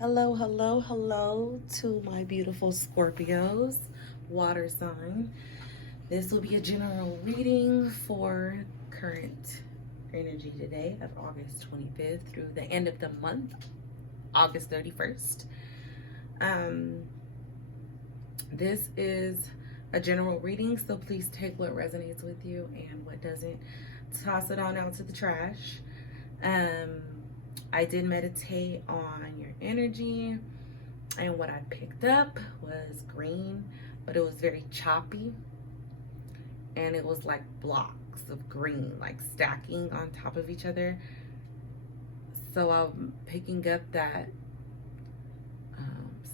Hello, hello, hello to my beautiful Scorpios, water sign. This will be a general reading for current energy today of August 25th through the end of the month, August 31st. This is a general reading, so please take what resonates with you and what doesn't, toss it on out to the trash. I did meditate on your energy, and what I picked up was green, but it was very choppy, and it was like blocks of green, like stacking on top of each other. So I'm picking up that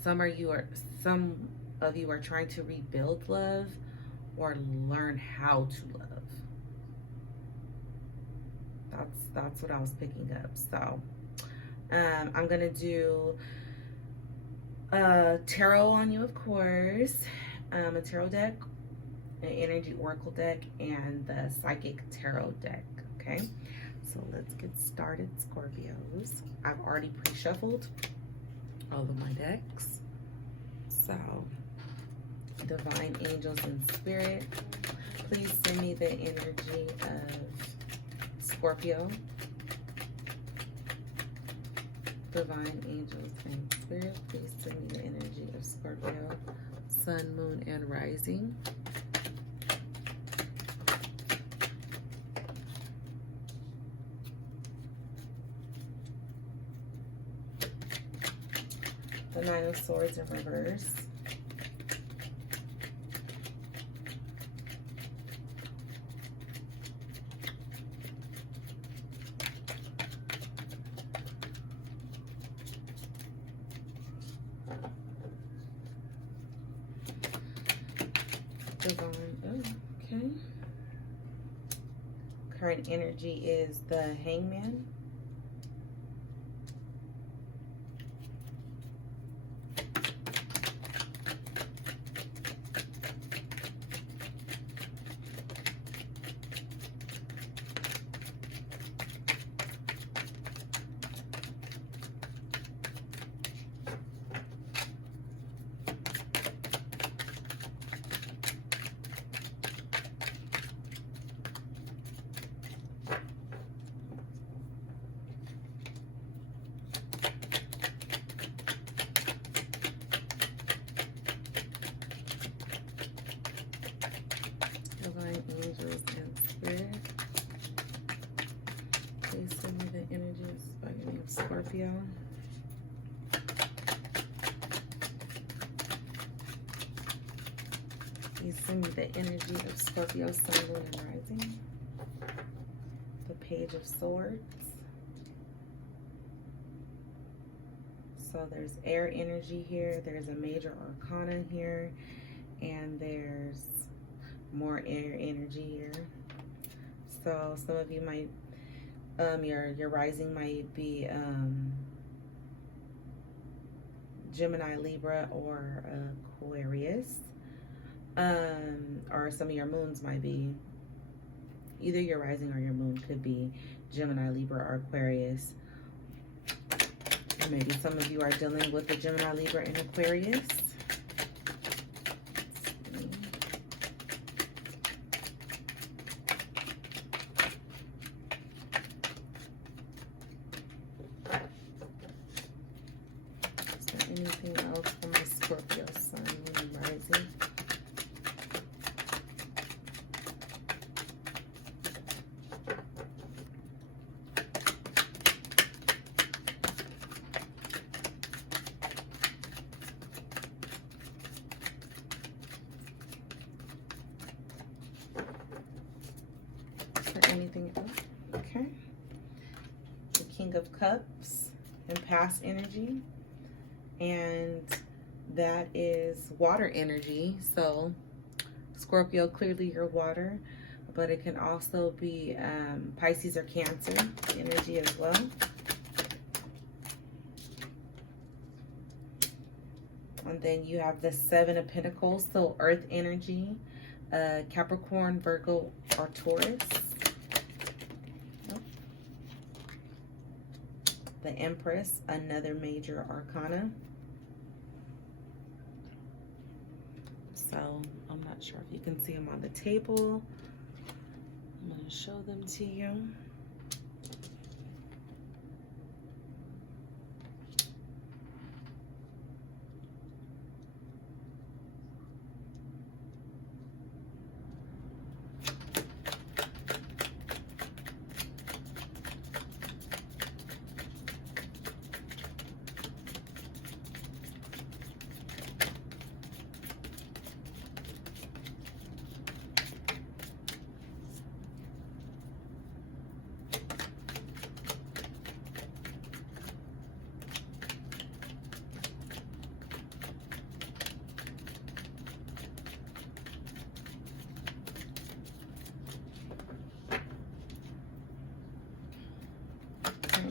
some of you are trying to rebuild love or learn how to love. That's what I was picking up. So I'm gonna do a tarot on you, of course, a tarot deck, an energy oracle deck, and the psychic tarot deck. Okay, so let's get started, Scorpios. I've already pre-shuffled all of my decks. So divine angels and spirit, please send me the energy of Scorpio. Divine angels and spirit, please send me the energy of Scorpio, sun, moon, and rising. The Nine of Swords in reverse. Okay. Current energy is the Hangman. Divine angels and spirit, please send me the energies by the name of Scorpio. Please send me the energy of Scorpio, sun, moon, and rising. The Page of Swords. So there's air energy here, there's a major arcana here, and there's more air energy here. So some of you might, your rising might be Gemini, Libra, or Aquarius. Or some of your moons might be, either your rising or your moon could be Gemini, Libra, or Aquarius. Maybe some of you are dealing with the Gemini, Libra, and Aquarius. Is there anything else for my Scorpio, sun, moon, and rising? Anything else? Okay. The King of Cups and past energy, and that is water energy. So Scorpio, clearly you're water, but it can also be Pisces or Cancer energy as well. And then you have the Seven of Pentacles, so earth energy, Capricorn, Virgo, or Taurus. The Empress, another major arcana. So I'm not sure if you can see them on the table. I'm going to show them to you.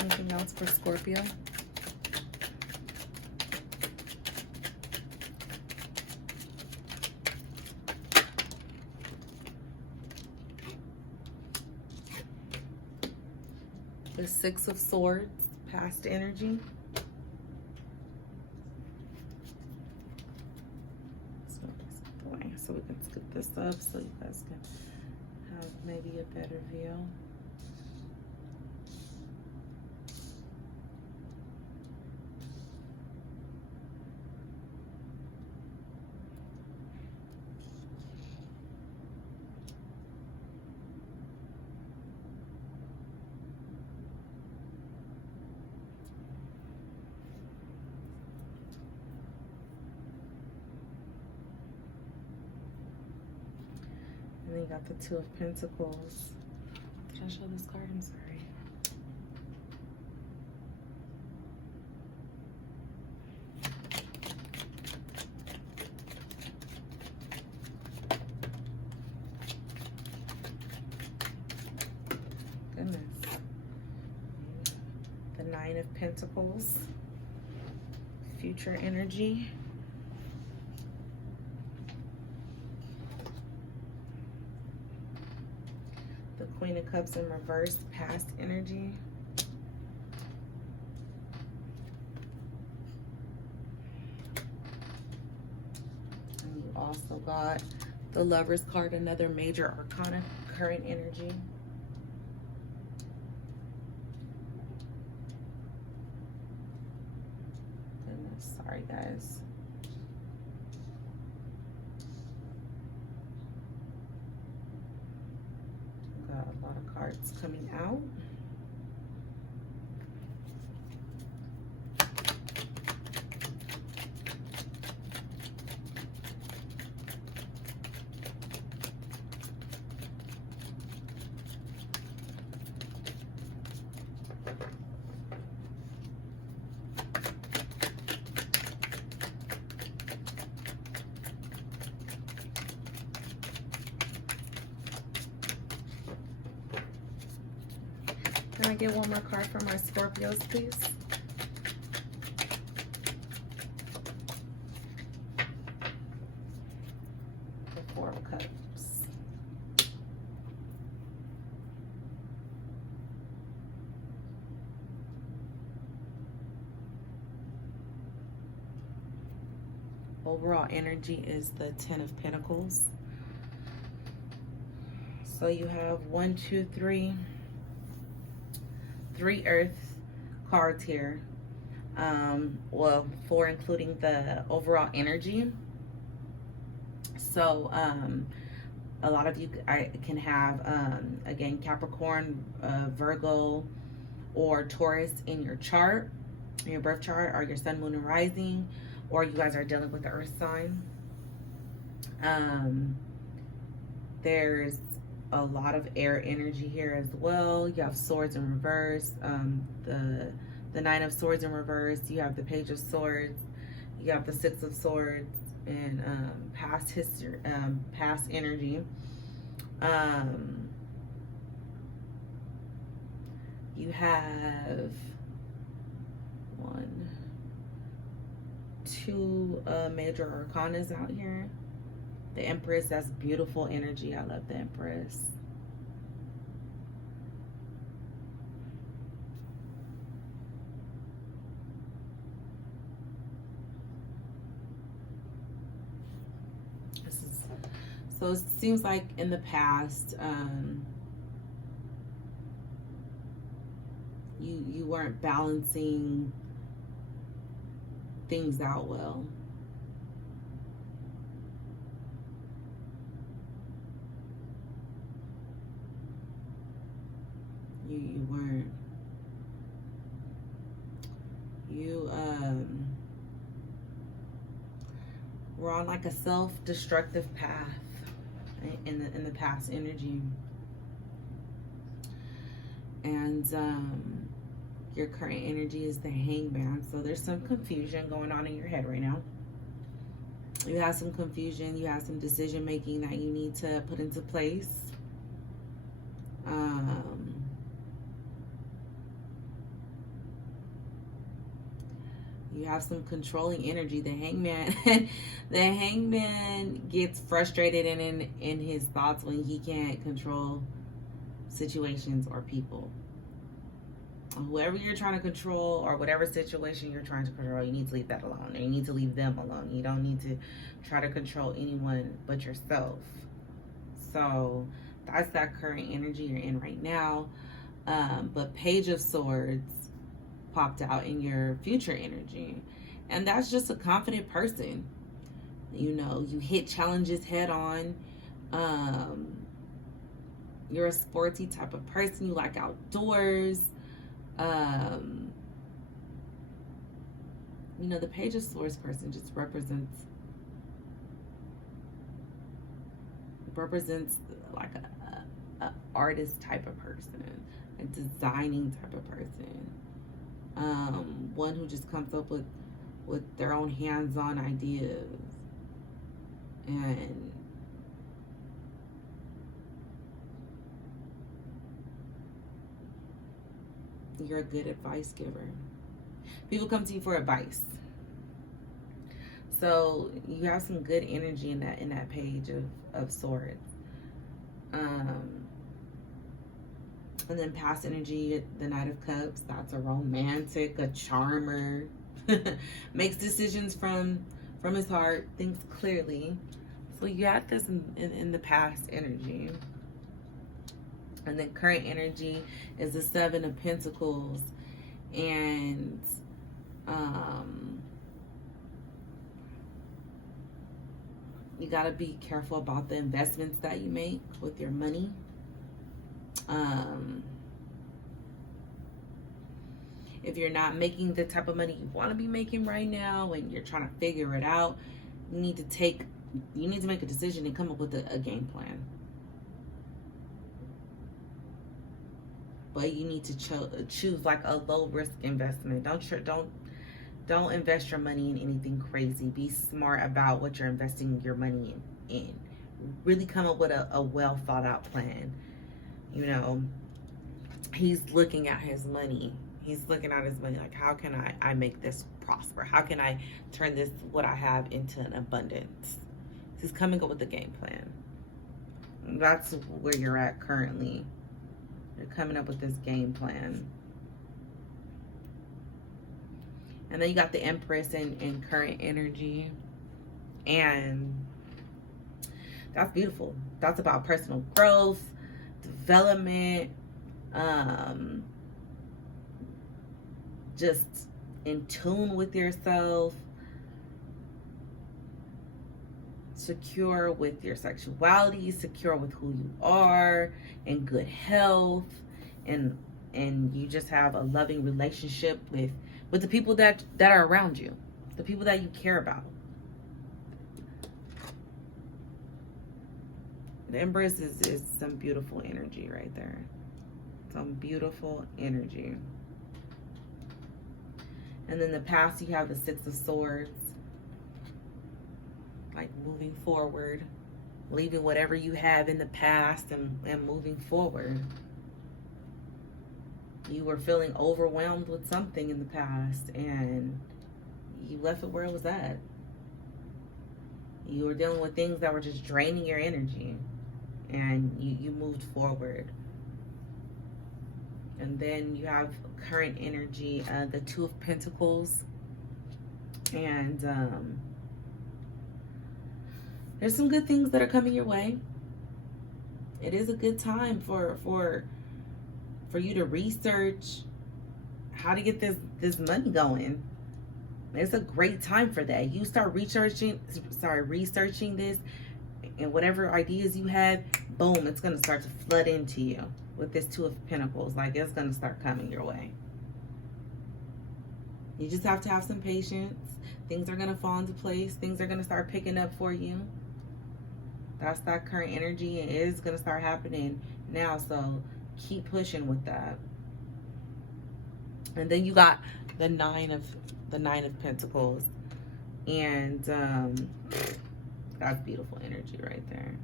Anything else for Scorpio? The Six of Swords, past energy. So we can scoop this up so you guys can have maybe a better view. And then you got the Two of Pentacles. Did I show this card? I'm sorry. Goodness. The Nine of Pentacles. Future energy. The Queen of Cups in reverse, past energy. And you also got the Lover's card, another major arcana, current energy. Goodness, sorry guys. Got a lot of cards coming out. Can I get one more card for my Scorpios, please? The Four of Cups. Overall energy is the Ten of Pentacles. So you have 1, 2, 3. 3 Earth cards here. Well, 4 including the overall energy. So a lot of you can have again Capricorn, Virgo, or Taurus in your chart, in your birth chart, or your sun, moon, and rising, or you guys are dealing with the Earth sign. There's a lot of air energy here as well. You have Swords in reverse, the Nine of Swords in reverse. You have the Page of Swords. You have the Six of Swords and past history, past energy. You have 1, 2 major arcanas out here. The Empress, that's beautiful energy. I love the Empress. So it seems like in the past, you weren't balancing things out well. You weren't. You were on like a self-destructive path in the past energy, and your current energy is the Hangman. So there's some confusion going on in your head right now. You have some confusion. You have some decision making that you need to put into place. You have some controlling energy. The Hangman, the Hangman gets frustrated in his thoughts when he can't control situations or people. Whoever you're trying to control or whatever situation you're trying to control, you need to leave that alone. Or you need to leave them alone. You don't need to try to control anyone but yourself. So that's that current energy you're in right now. But Page of Swords popped out in your future energy. And that's just a confident person. You know, you hit challenges head on. You're a sporty type of person. You like outdoors. You know, the Page of Swords person just represents like a artist type of person, a designing type of person, one who just comes up with their own hands-on ideas, and you're a good advice giver. People come to you for advice. So you have some good energy in that Page of Swords. And then past energy, the Knight of Cups, that's a romantic, a charmer. Makes decisions from his heart, thinks clearly. So you got this in the past energy. And then current energy is the Seven of Pentacles. And you got to be careful about the investments that you make with your money. If you're not making the type of money you want to be making right now and you're trying to figure it out, you need to make a decision and come up with a game plan. But you need to choose like a low risk investment. Don't invest your money in anything crazy. Be smart about what you're investing your money in. Really come up with a well thought out plan. You know, he's looking at his money. He's looking at his money like, how can I make this prosper? How can I turn this, what I have, into an abundance? He's coming up with a game plan. That's where you're at currently. You're coming up with this game plan. And then you got the Empress in current energy. And that's beautiful. That's about personal growth, development, just in tune with yourself, secure with your sexuality, secure with who you are, in good health, and you just have a loving relationship with the people that are around you, the people that you care about. The Empress is some beautiful energy right there. Some beautiful energy. And then the past, you have the Six of Swords. Like moving forward, leaving whatever you have in the past and moving forward. You were feeling overwhelmed with something in the past and you left it where it was at. You were dealing with things that were just draining your energy and you moved forward. And then you have current energy, the Two of Pentacles. And There's some good things that are coming your way. It is a good time for you to research how to get this money going. It's a great time for that. You start researching this, and whatever ideas you have, boom, it's going to start to flood into you with this Two of Pentacles. Like, it's going to start coming your way. You just have to have some patience. Things are going to fall into place. Things are going to start picking up for you. That's that current energy. It is going to start happening now, so keep pushing with that. And then you got the Nine of Pentacles, and that's beautiful energy right there.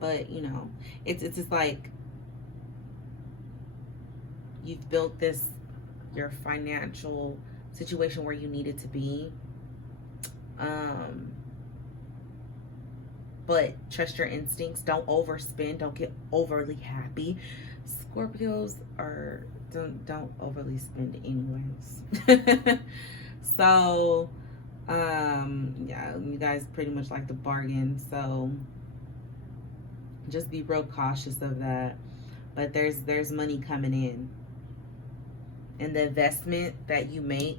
But you know, it's just like you've built your financial situation where you need it to be. But trust your instincts. Don't overspend. Don't get overly happy. Scorpios don't overly spend anyways. So yeah, you guys pretty much like to bargain, so just be real cautious of that. But there's money coming in, and the investment that you make,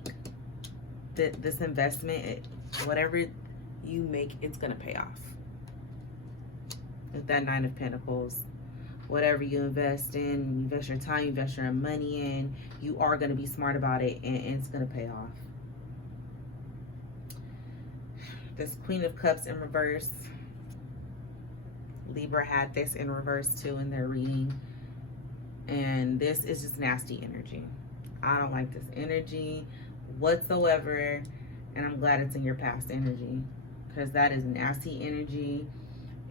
this investment, whatever you make, it's gonna pay off. With that Nine of Pentacles, whatever you invest in, invest your time, invest your money in, you are going to be smart about it, and it's going to pay off. This Queen of Cups in reverse. Libra had this in reverse too in their reading. And this is just nasty energy. I don't like this energy whatsoever. And I'm glad it's in your past energy, because that is nasty energy.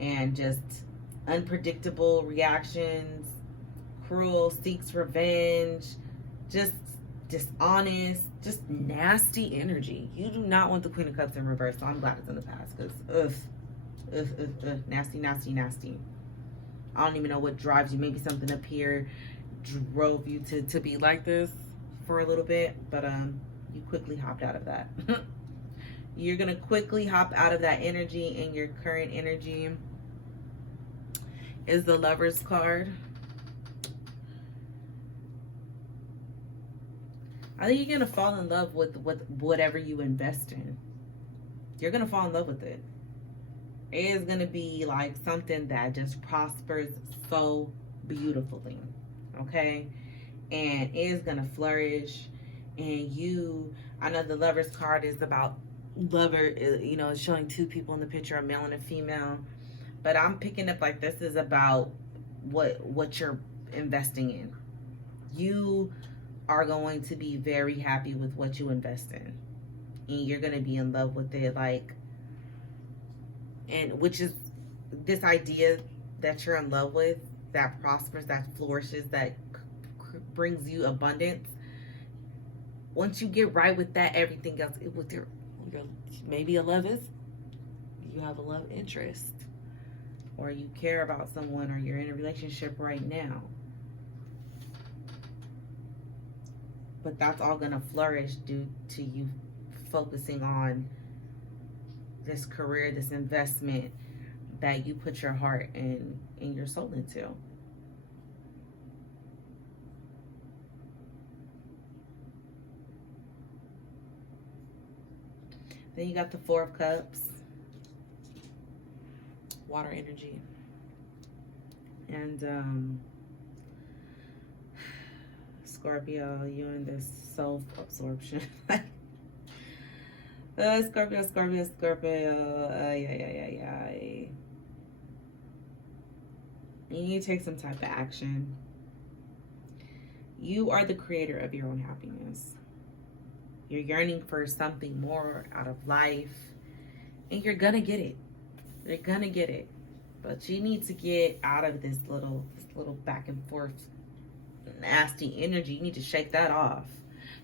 And just unpredictable reactions, cruel, seeks revenge, just dishonest, just nasty energy. You do not want the Queen of Cups in reverse, so I'm glad it's in the past, because nasty, nasty, nasty. I don't even know what drives you. Maybe something up here drove you to be like this for a little bit, but you quickly hopped out of that. You're going to quickly hop out of that energy, and your current energy is the Lover's card. I think you're going to fall in love with whatever you invest in. You're going to fall in love with it. It is going to be like something that just prospers so beautifully. Okay? And it is going to flourish. And I know the Lover's card is about lover, you know, it's showing two people in the picture, a male and a female, but I'm picking up like this is about what you're investing in. You are going to be very happy with what you invest in, and you're going to be in love with it, like, and which is this idea that you're in love with, that prospers, that flourishes, that brings you abundance. Once you get right with that, everything else with your maybe you have a love interest, or you care about someone, or you're in a relationship right now, but that's all gonna flourish due to you focusing on this career, this investment that you put your heart and your soul into. Then you got the Four of Cups, water energy, and Scorpio, you in this self-absorption. Scorpio. You need to take some type of action. You are the creator of your own happiness. You're yearning for something more out of life, and you're gonna get it. You're gonna get it. But you need to get out of this little back and forth nasty energy. You need to shake that off.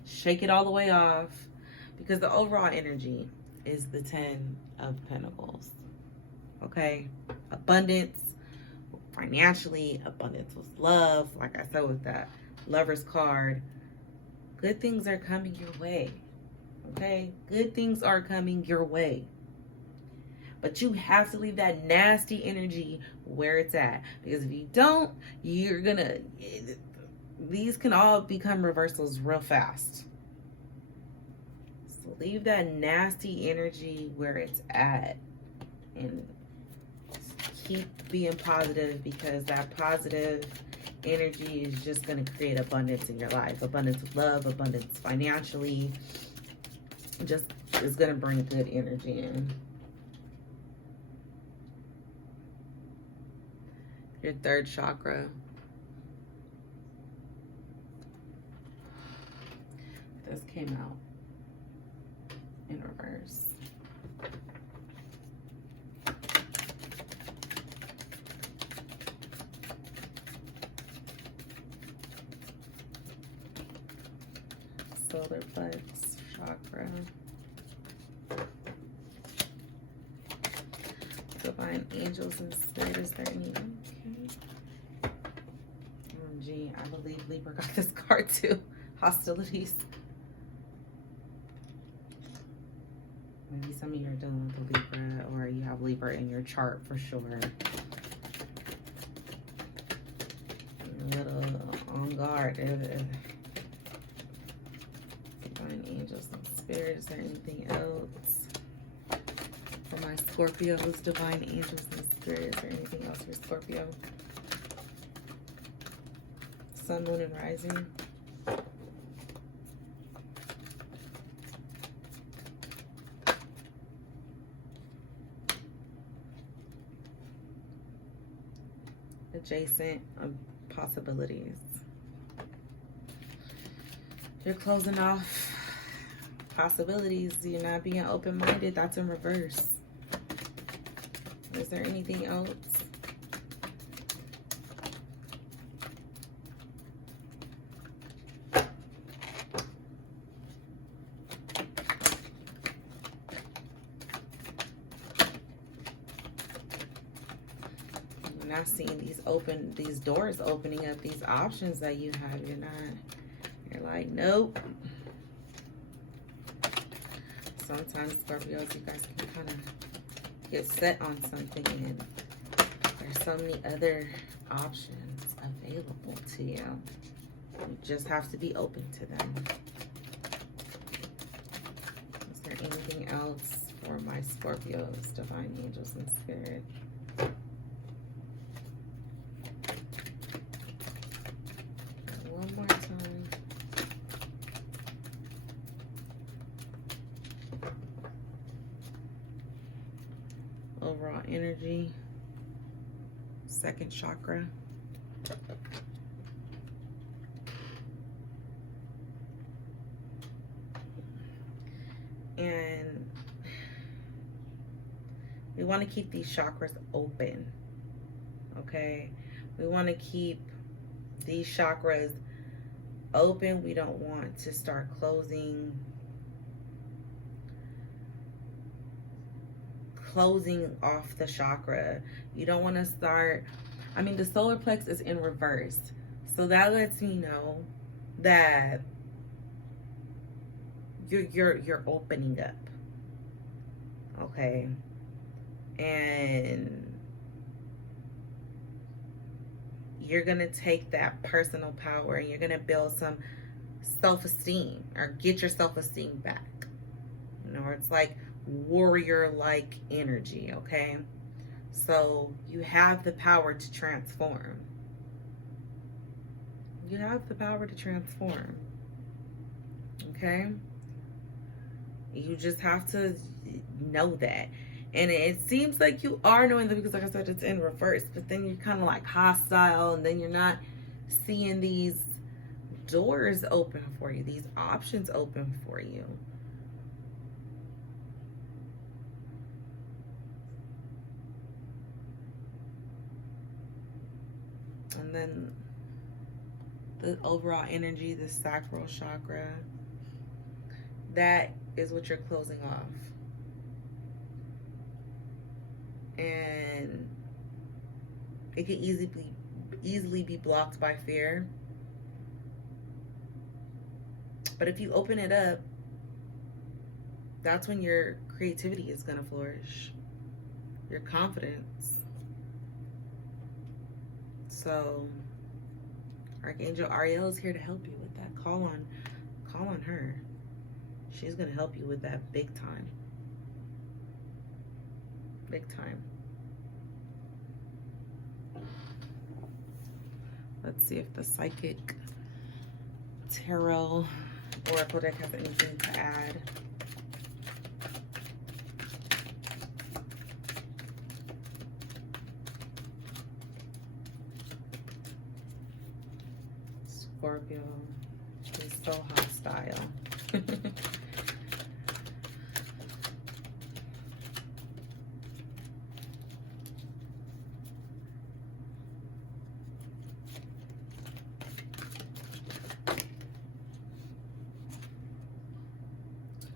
Shake it all the way off, because the overall energy is the Ten of Pentacles. Okay? Abundance financially, abundance with love, like I said with that Lover's card. Good things are coming your way. Okay? Good things are coming your way. But you have to leave that nasty energy where it's at. Because if you don't, you're gonna, these can all become reversals real fast. So leave that nasty energy where it's at. And keep being positive, because that positive energy is just going to create abundance in your life. Abundance of love, abundance financially. Just is going to bring good energy in. Your third chakra. This came out in reverse. Solar plex chakra. Divine angels and spirit, is there any? Okay. OMG, I believe Libra got this card too. Hostilities. Maybe some of you are dealing with a Libra, or you have Libra in your chart for sure. A little on guard. Divine angels and spirit, is there anything else? For my Scorpios, divine angels and spirit, is there anything else for Scorpio? Sun, moon, and rising. Adjacent possibilities. You're closing off possibilities. You're not being open-minded. That's in reverse. Is there anything else? You're not seeing these doors opening up, these options that you have. You're like, nope. Sometimes Scorpios, you guys can kind of get set on something, and there's so many other options available to you. You just have to be open to them. Is there anything else for my Scorpios, divine angels and spirit? One more time. Overall energy, second chakra. And we want to keep these chakras open, okay? We want to keep these chakras open. We don't want to start closing off the chakra. You don't want to start, I mean, the solar plex is in reverse, so that lets me know that you're opening up, okay? And you're gonna take that personal power and you're gonna build some self-esteem, or get your self-esteem back. You know, it's like warrior-like energy, okay? So you have the power to transform. You have the power to transform, okay? You just have to know that. And it seems like you are knowing that, because like I said, it's in reverse, but then you're kind of like hostile, and then you're not seeing these doors open for you, these options open for you. And then the overall energy, the sacral chakra, that is what you're closing off. And it can easily be blocked by fear. But if you open it up, That's when your creativity is going to flourish, your confidence. So Archangel Ariel is here to help you with that. Call on her. She's going to help you with that big time. Big time. Let's see if the Psychic Tarot Oracle deck has anything to add. Scorpio is so hostile.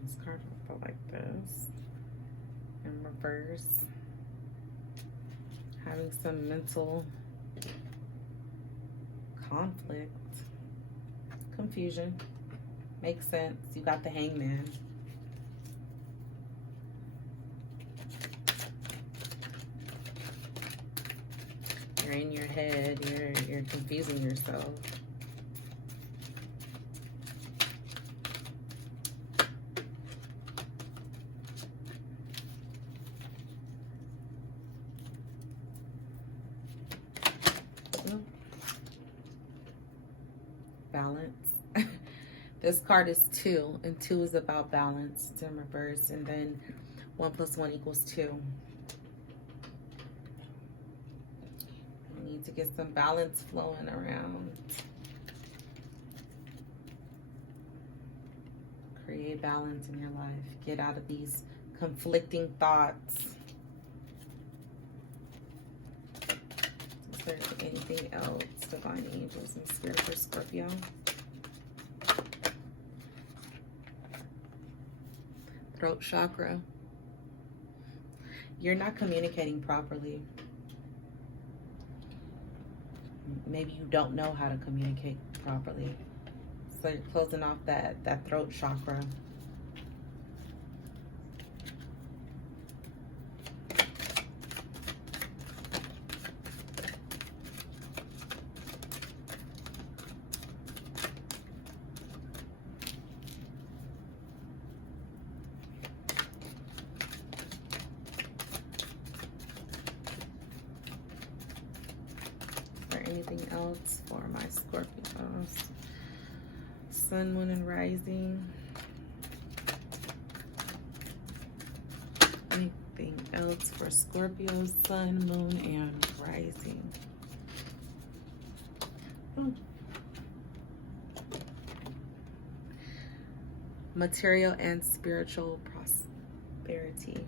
This card will go like this in reverse. Having some mental conflict. Confusion. Makes sense. You got the Hangman. You're in your head. You're confusing yourself. Balance. This card is 2, and 2 is about balance. It's in reverse, and then 1 + 1 = 2. You need to get some balance flowing around. Create balance in your life. Get out of these conflicting thoughts. Is there anything else? Divine angels and spirit for Scorpio. Throat chakra. You're not communicating properly. Maybe you don't know how to communicate properly. So you're closing off that throat chakra. Anything else for my Scorpios? Sun, moon, and rising. Anything else for Scorpios, sun, moon, and rising? Material and spiritual prosperity.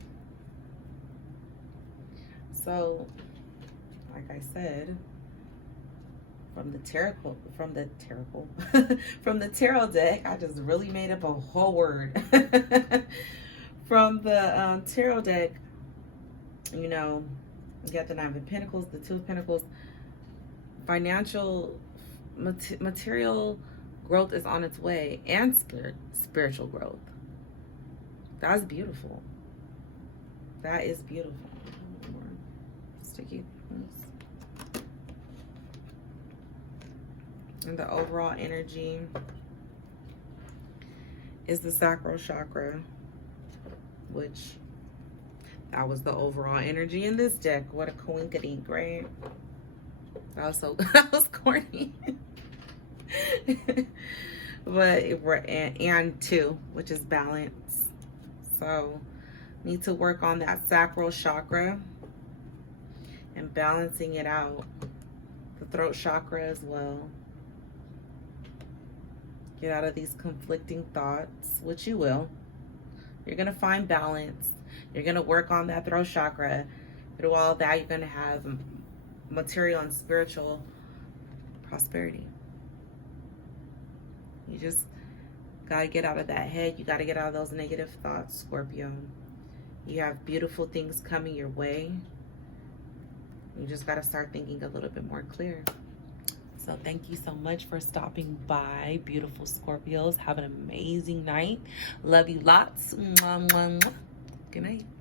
So, like I said, from the tarot deck, I just really made up a whole word. From the tarot deck, you know, you got the 9 of Pentacles, the 2 of Pentacles. Financial, material growth is on its way, and spiritual growth. That's beautiful. That is beautiful. More sticky things. And the overall energy is the sacral chakra, which that was the overall energy in this deck. What a coinkydink, right? That was corny. But and 2, which is balance. So need to work on that sacral chakra and balancing it out. The throat chakra as well. Get out of these conflicting thoughts, which you will. You're going to find balance. You're going to work on that throat chakra. Through all of that, you're going to have material and spiritual prosperity. You just got to get out of that head. You got to get out of those negative thoughts, Scorpio. You have beautiful things coming your way. You just got to start thinking a little bit more clear. So thank you so much for stopping by, beautiful Scorpios. Have an amazing night. Love you lots. Mwah, mwah, mwah. Good night.